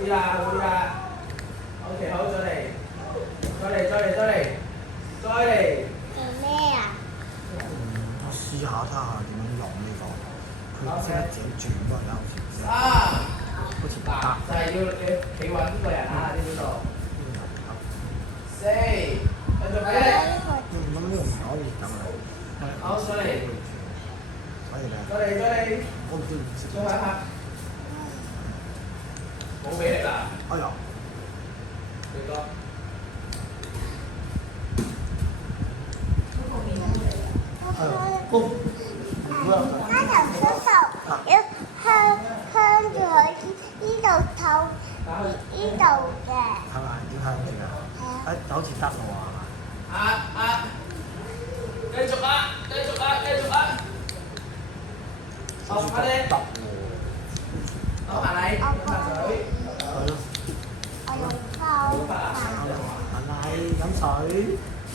啲啦，好啲啦。OK，好，再嚟，再嚟，再嚟，再嚟，再嚟。做咩啊？我試下睇下點樣用呢個，佢識得自己轉嗰個有時，好似嗱，得。就係要你企穩呢個人啊，知唔知道？四，繼續俾你。咁呢個唔可以咁啊。好，再嚟，可以咧。再嚟，再嚟，我唔知唔識。最後一刻，冇俾力啦，哎呀！最多。公，他頭出頭要向住佢呢度頭呢度嘅。係咪要向住啊？就好似得咯喎。繼續啊！繼續啊！繼續啊！好，快啲。得喎。攞下嚟，飲下水。係咯。我用膠好快啊！係咪飲水？